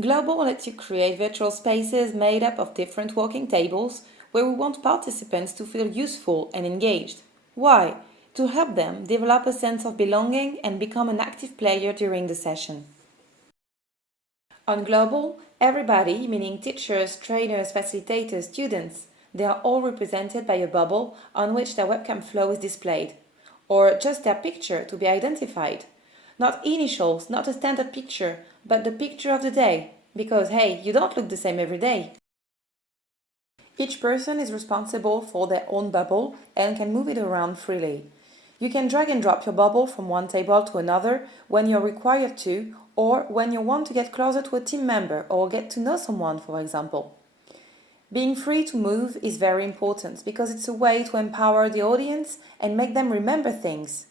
Glowbl lets you create virtual spaces made up of different walking tables where we want participants to feel useful and engaged. Why? To help them develop a sense of belonging and become an active player during the session. On Glowbl, everybody, meaning teachers, trainers, facilitators, students, they are all represented by a bubble on which their webcam flow is displayed, or just their picture to be identified. Not initials, not a standard picture, but the picture of the day, because hey, you don't look the same every day. Each person is responsible for their own bubble and can move it around freely. You can drag and drop your bubble from one table to another when you're required to, or when you want to get closer to a team member or get to know someone, for example. Being free to move is very important because it's a way to empower the audience and make them remember things.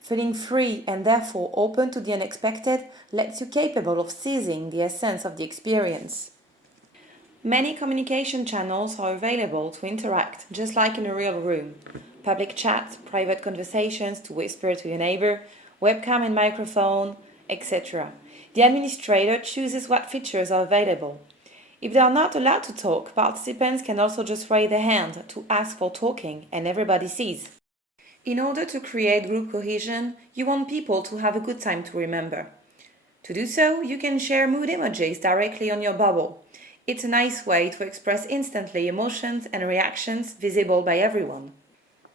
Feeling free and therefore open to the unexpected lets you capable of seizing the essence of the experience. Many communication channels are available to interact just like in a real room. Public chat, private conversations to whisper to your neighbor, webcam and microphone, etc. The administrator chooses what features are available. If they are not allowed to talk, participants can also just raise their hand to ask for talking and everybody sees. In order to create group cohesion, you want people to have a good time to remember. To do so, you can share mood emojis directly on your bubble. It's a nice way to express instantly emotions and reactions visible by everyone.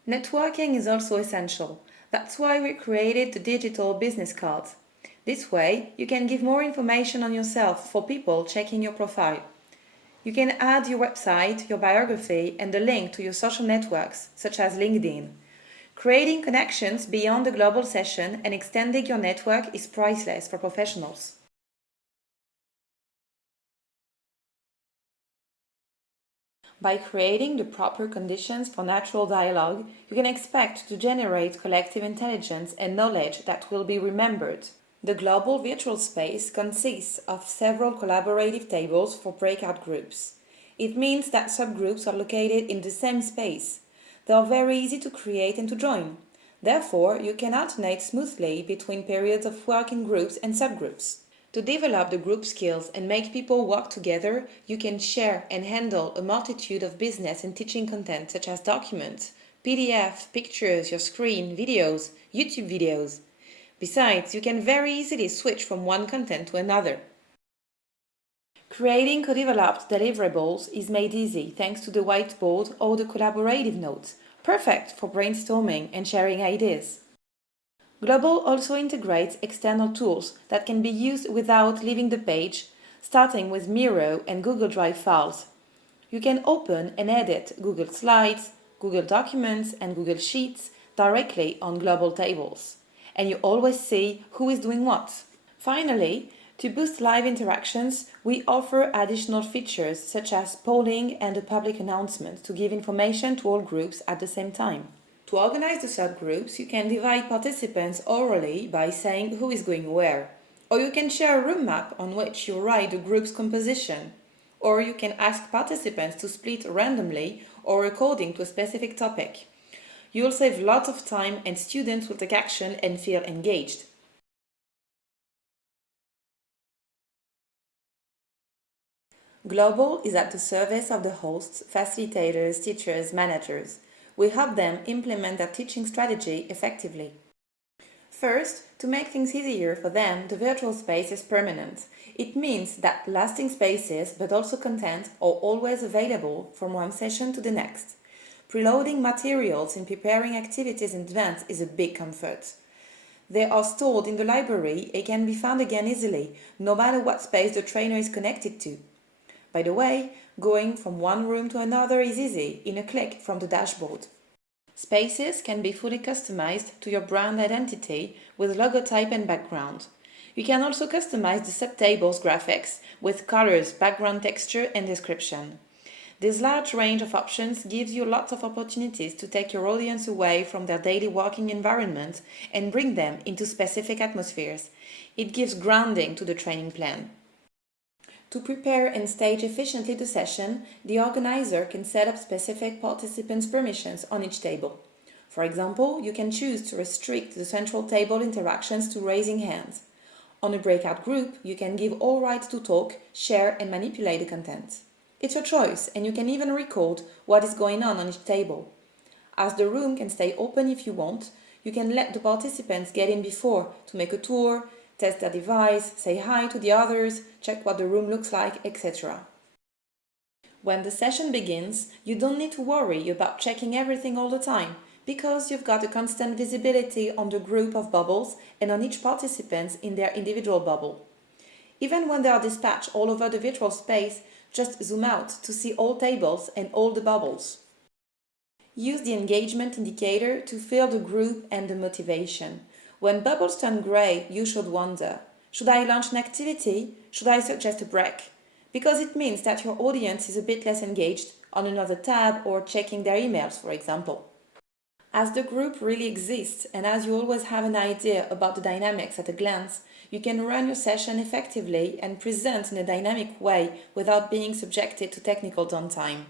Networking is also essential. That's why we created the digital business cards. This way, you can give more information on yourself for people checking your profile. You can add your website, your biography, and the link to your social networks, such as LinkedIn. Creating connections beyond the global session and extending your network is priceless for professionals. By creating the proper conditions for natural dialogue, you can expect to generate collective intelligence and knowledge that will be remembered. The Glowbl virtual space consists of several collaborative tables for breakout groups. It means that subgroups are located in the same space. They are very easy to create and to join. Therefore, you can alternate smoothly between periods of work in groups and subgroups. To develop the group skills and make people work together, you can share and handle a multitude of business and teaching content such as documents, PDF, pictures, your screen, videos, YouTube videos. Besides, you can very easily switch from one content to another. Creating co-developed deliverables is made easy thanks to the whiteboard or the collaborative notes, perfect for brainstorming and sharing ideas. Glowbl also integrates external tools that can be used without leaving the page, starting with Miro and Google Drive files. You can open and edit Google Slides, Google Documents and Google Sheets directly on Glowbl tables. And you always see who is doing what. Finally, to boost live interactions, we offer additional features such as polling and a public announcement to give information to all groups at the same time. To organize the subgroups, you can divide participants orally by saying who is going where. Or you can share a room map on which you write the group's composition. Or you can ask participants to split randomly or according to a specific topic. You'll save lots of time and students will take action and feel engaged. Glowbl is at the service of the hosts, facilitators, teachers, managers. We help them implement their teaching strategy effectively. First, to make things easier for them, the virtual space is permanent. It means that lasting spaces, but also content, are always available from one session to the next. Preloading materials and preparing activities in advance is a big comfort. They are stored in the library and can be found again easily, no matter what space the trainer is connected to. By the way, going from one room to another is easy, in a click from the dashboard. Spaces can be fully customized to your brand identity with logotype and background. You can also customize the subtables graphics with colors, background texture and description. This large range of options gives you lots of opportunities to take your audience away from their daily working environment and bring them into specific atmospheres. It gives grounding to the training plan. To prepare and stage efficiently the session, the organizer can set up specific participants' permissions on each table. For example, you can choose to restrict the central table interactions to raising hands. On a breakout group, you can give all rights to talk, share, and manipulate the content. It's your choice, and you can even record what is going on each table. As the room can stay open if you want, you can let the participants get in before to make a tour, test their device, say hi to the others, check what the room looks like, etc. When the session begins, you don't need to worry about checking everything all the time, because you've got a constant visibility on the group of bubbles and on each participant in their individual bubble. Even when they are dispatched all over the virtual space, just zoom out to see all tables and all the bubbles. Use the engagement indicator to feel the group and the motivation. When bubbles turn grey, you should wonder, should I launch an activity? Should I suggest a break? Because it means that your audience is a bit less engaged on another tab or checking their emails, for example. As the group really exists and as you always have an idea about the dynamics at a glance, you can run your session effectively and present in a dynamic way without being subjected to technical downtime.